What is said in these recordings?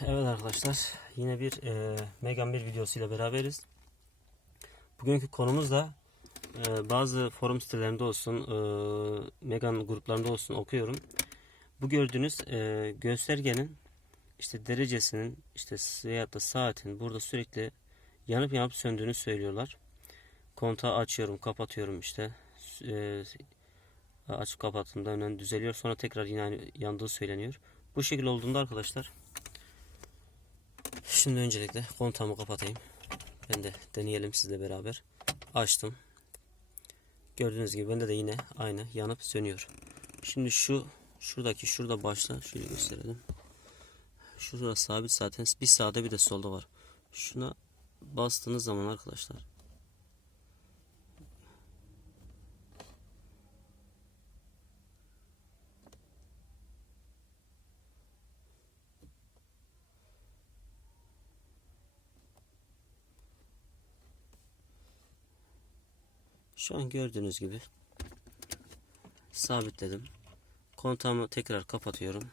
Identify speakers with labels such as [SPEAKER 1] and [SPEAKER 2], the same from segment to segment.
[SPEAKER 1] Evet arkadaşlar yine bir e, Megan bir videosuyla beraberiz. Bugünkü konumuz da e, bazı forum sitelerinde olsun e, Megan gruplarında olsun okuyorum. Bu gördüğünüz e, göstergenin işte derecesinin işte veyahut da saatin burada sürekli yanıp yanıp söndüğünü söylüyorlar. Kontağı açıyorum kapatıyorum işte e, açıp kapattığımda hemen düzeliyor sonra tekrar yine yandığı söyleniyor. Bu şekilde olduğunda arkadaşlar Şimdi öncelikle kontağımı kapatayım. Ben de deneyelim sizle beraber. Açtım. Gördüğünüz gibi bende de yine aynı yanıp sönüyor. Şimdi şu şuradaki şurada başta şöyle gösterelim. Şurada sabit zaten bir sağda bir de solda var. Şuna bastığınız zaman arkadaşlar Şu an gördüğünüz gibi sabitledim. Kontağımı tekrar kapatıyorum.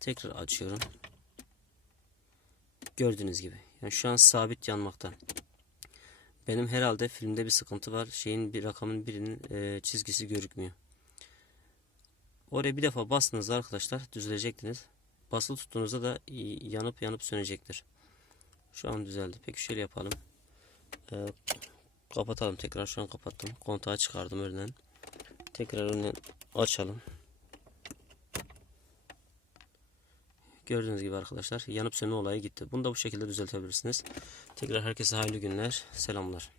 [SPEAKER 1] Tekrar açıyorum. Gördüğünüz gibi. Yani şu an sabit yanmakta. Benim herhalde filmde bir sıkıntı var. Şeyin bir rakamın birinin e, çizgisi görükmüyor. Oraya bir defa bastınız arkadaşlar düzelecektiniz. Basılı tuttuğunuzda da yanıp yanıp sönecektir. Şu an düzeldi. Peki şöyle yapalım. Ee, kapatalım tekrar. Şu an kapattım. Kontağı çıkardım önden. Tekrar önden açalım. Gördüğünüz gibi arkadaşlar yanıp sönme olayı gitti. Bunu da bu şekilde düzeltebilirsiniz. Tekrar herkese hayırlı günler. Selamlar.